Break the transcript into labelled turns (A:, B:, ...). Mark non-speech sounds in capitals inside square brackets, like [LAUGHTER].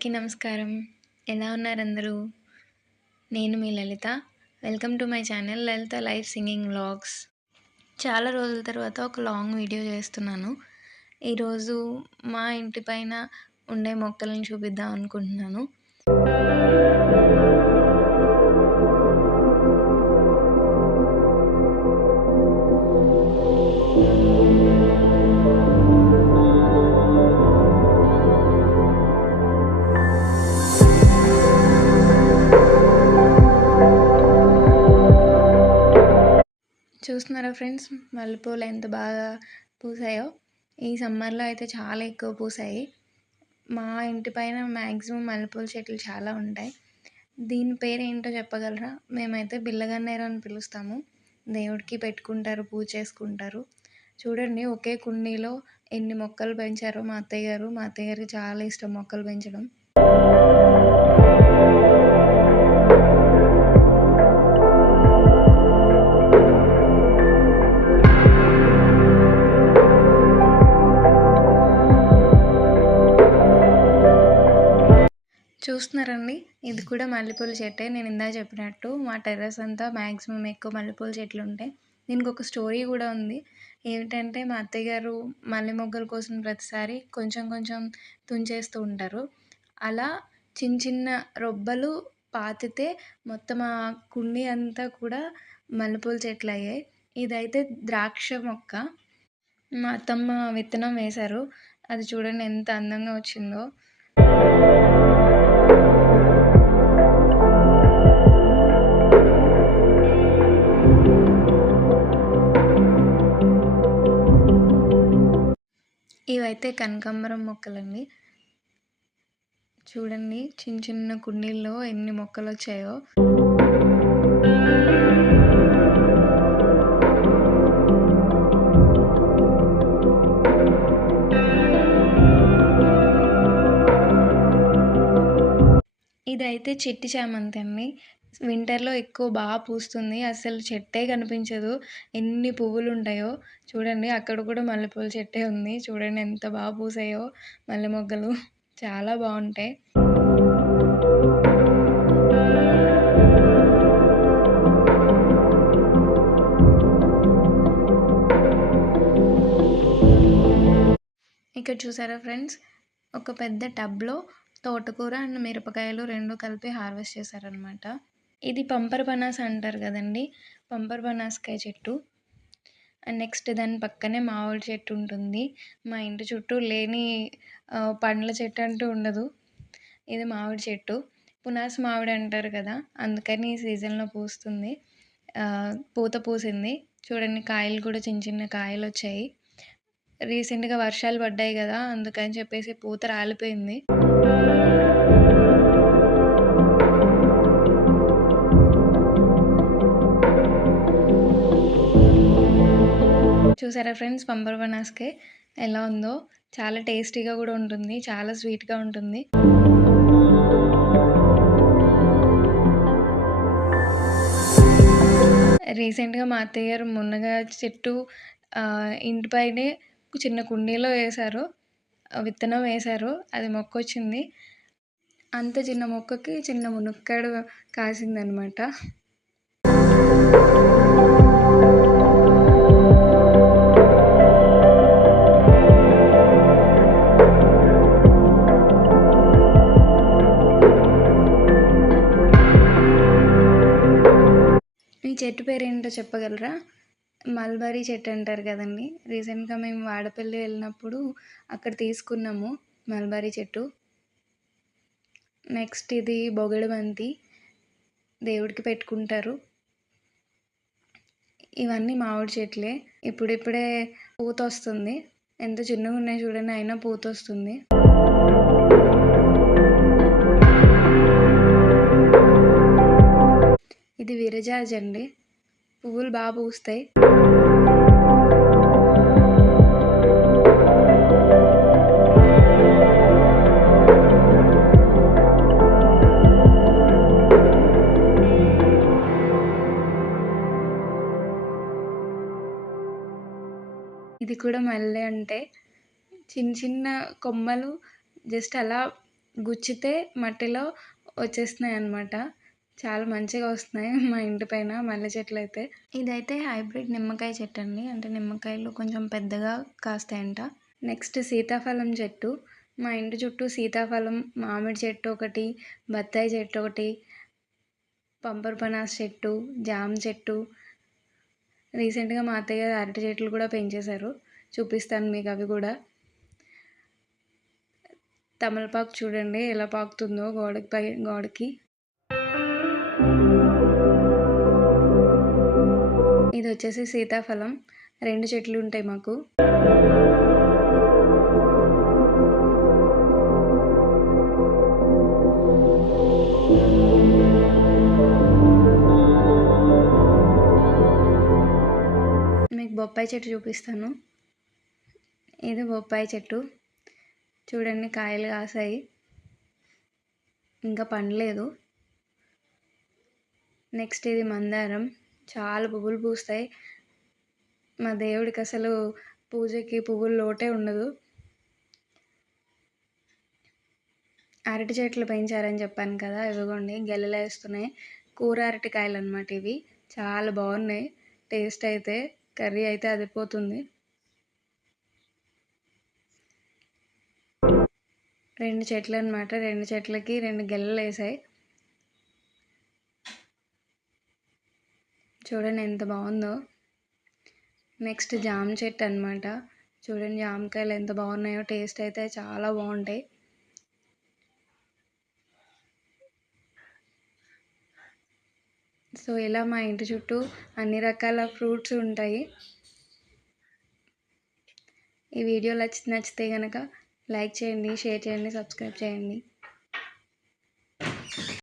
A: అందరికీ నమస్కారం. ఎలా ఉన్నారు అందరూ నేను మీ Lalitha. Welcome to my channel Lalitha live singing vlogs. చాలా రోజుల తర్వాత ఒక లాంగ్ వీడియో చేస్తున్నాను. ఈరోజు మా ఇంటి పైన ఉండే మొక్కలను చూపిద్దాం అనుకుంటున్నాను. చూస్తున్నారా ఫ్రెండ్స్? మల్లెపూలు ఎంత బాగా పూసాయో. ఈ సమ్మర్లో అయితే చాలా ఎక్కువ పూసాయి. మా ఇంటి పైన మ్యాక్సిమం మల్లెపూల చెట్లు చాలా ఉంటాయి. దీని పేరు ఏంటో చెప్పగలరా? మేమైతే బిల్లగన్నేరు అని పిలుస్తాము. దేవుడికి పెట్టుకుంటారు పూజ చేసుకుంటారు. చూడండి ఒకే కుండీలో ఎన్ని మొక్కలు పెంచారో మా అత్తయ్య గారు. మా అత్తయ్య గారికి చాలా ఇష్టం మొక్కలు పెంచడం. చూస్తున్నారండి. ఇది కూడా మల్లెపూల చెట్టే. నేను ఇందాక చెప్పినట్టు మా టెర్రస్ అంతా మ్యాక్సిమం ఎక్కువ మల్లెపూల చెట్లు ఉంటాయి దీనికి ఒక స్టోరీ కూడా ఉంది. ఏమిటంటే మా అత్తయ్య గారు మల్లె మొగ్గల కోసం ప్రతిసారి కొంచెం కొంచెం తుంచేస్తూ ఉంటారు. అలా చిన్న చిన్న రొబ్బలు పాతితే మొత్తం ఆ కుండీ అంతా కూడా మల్లెపూల చెట్లు అయ్యాయి. ఇదైతే ద్రాక్ష మొక్క. మా అత్తమ్మ విత్తనం వేశారు. అది చూడండి ఎంత అందంగా వచ్చిందో. ఇవైతే కనకాంబరం మొక్కలండి. చూడండి చిన్న చిన్న కుండీల్లో ఎన్ని మొక్కలు వచ్చాయో ఇదైతే చిట్టి చామంతి అండి. వింటర్లో ఎక్కువ బాగా పూస్తుంది. అసలు చెట్టే కనిపించదు. ఎన్ని పువ్వులు ఉంటాయో చూడండి. అక్కడ కూడా మల్లెపూల చెట్టే ఉంది. చూడండి ఎంత బాగా పూసాయో మల్లె మొగ్గలు. చాలా బాగుంటాయి ఇక్కడ చూసారా ఫ్రెండ్స్? ఒక పెద్ద టబ్లో తోటకూర అండ్ మిరపకాయలు రెండు కలిపి హార్వెస్ట్ చేశారనమాట ఇది పంపర్ బనాస్ అంటారు కదండి. పంపర్ బనాస్కాయ చెట్టు. అండ్ నెక్స్ట్ దాని పక్కనే మామిడి చెట్టు ఉంటుంది. మా ఇంటి చుట్టూ లేని పండ్ల చెట్టు అంటూ ఉండదు. ఇది మామిడి చెట్టు. పునాస్ మామిడి అంటారు కదా అందుకని ఈ సీజన్లో పూస్తుంది. పూత పూసింది. చూడండి కాయలు కూడా చిన్న చిన్న కాయలు వచ్చాయి. రీసెంట్గా వర్షాలు పడ్డాయి కదా అందుకని చెప్పేసి పూత రాలిపోయింది. చూసారా ఫ్రెండ్స్? పంపర్ బనాస్కే. ఎలా ఉందో? చాలా టేస్టీగా కూడా ఉంటుంది. చాలా స్వీట్గా ఉంటుంది. రీసెంట్గా మా అత్తయ్య గారు మునగ చెట్టు ఇంటి పైనే చిన్న కుండీలో వేశారు. విత్తనం వేశారు. అది మొక్క వచ్చింది. అంత చిన్న మొక్కకి చిన్న మునక్కాడు కాసిందనమాట చెట్టు పేరు ఏంటో చెప్పగలరా? మల్బరీ చెట్టు అంటారు కదండి. రీసెంట్గా మేము వాడపల్లి వెళ్ళినప్పుడు అక్కడ తీసుకున్నాము మల్బరీ చెట్టు. నెక్స్ట్ ఇది బొగడు బంతి. దేవుడికి పెట్టుకుంటారు. ఇవన్నీ మామిడి చెట్లే. ఇప్పుడిప్పుడే పూత వస్తుంది ఎంత చిన్నగా ఉన్నాయి చూడండి అయినా పూత వస్తుంది ఇది అండి పువ్వులు బాగా పూస్తాయి. ఇది కూడా మల్లె అంటే చిన్న చిన్న కొమ్మలు జస్ట్ అలా గుచ్చితే మట్టిలో వచ్చేస్తున్నాయి అన్నమాట చాలా మంచిగా వస్తున్నాయి [LAUGHS] మా ఇంటి పైన మల్లె చెట్లు అయితే ఇదైతే హైబ్రిడ్ నిమ్మకాయ చెట్టు అండి అంటే నిమ్మకాయలు కొంచెం పెద్దగా కాస్తాయంట. నెక్స్ట్ సీతాఫలం చెట్టు. మా ఇంటి చుట్టూ సీతాఫలం మామిడి చెట్టు ఒకటి బత్తాయి చెట్టు ఒకటి పంపర్ పనాస్ చెట్టు జామ చెట్టు. రీసెంట్గా మా అత్తయ్య అరటి చెట్లు కూడా పెంచేశారు. చూపిస్తాను మీకు అవి కూడా. తమలపాకు చూడండి ఎలా పాకుతుందో గోడకి పై గోడకి. ఇది వచ్చేసి సీతాఫలం. రెండు చెట్లు ఉంటాయి మాకు. మీకు బొప్పాయి చెట్టు చూపిస్తాను. ఇది బొప్పాయి చెట్టు. చూడండి కాయలు కాసాయి. ఇంకా పండలేదు. నెక్స్ట్ ఇది మందారం. చాలా పువ్వులు పూస్తాయి. మా దేవుడికి అసలు పూజకి పువ్వులు లోటే ఉండదు. అరటి చెట్లు పెంచారని చెప్పాను కదా ఇదిగోండి గెలలు వేస్తున్నాయి. కూర అరటికాయలు అనమాట ఇవి. చాలా బాగున్నాయి. టేస్ట్ అయితే కర్రీ అయితే అదిపోతుంది రెండు చెట్లు అనమాట రెండు చెట్లకి రెండు గెల్లలు వేసాయి. చూడండి ఎంత బాగుందో. నెక్స్ట్ జామ చెట్టు అనమాట చూడండి జామకాయలు ఎంత బాగున్నాయో టేస్ట్ అయితే చాలా బాగుంటాయి. సో ఇలా మా ఇంటి చుట్టూ అన్ని రకాల ఫ్రూట్స్ ఉంటాయి. ఈ వీడియో నచ్చి నచ్చితే కనుక లైక్ చేయండి షేర్ చేయండి సబ్స్క్రైబ్ చేయండి.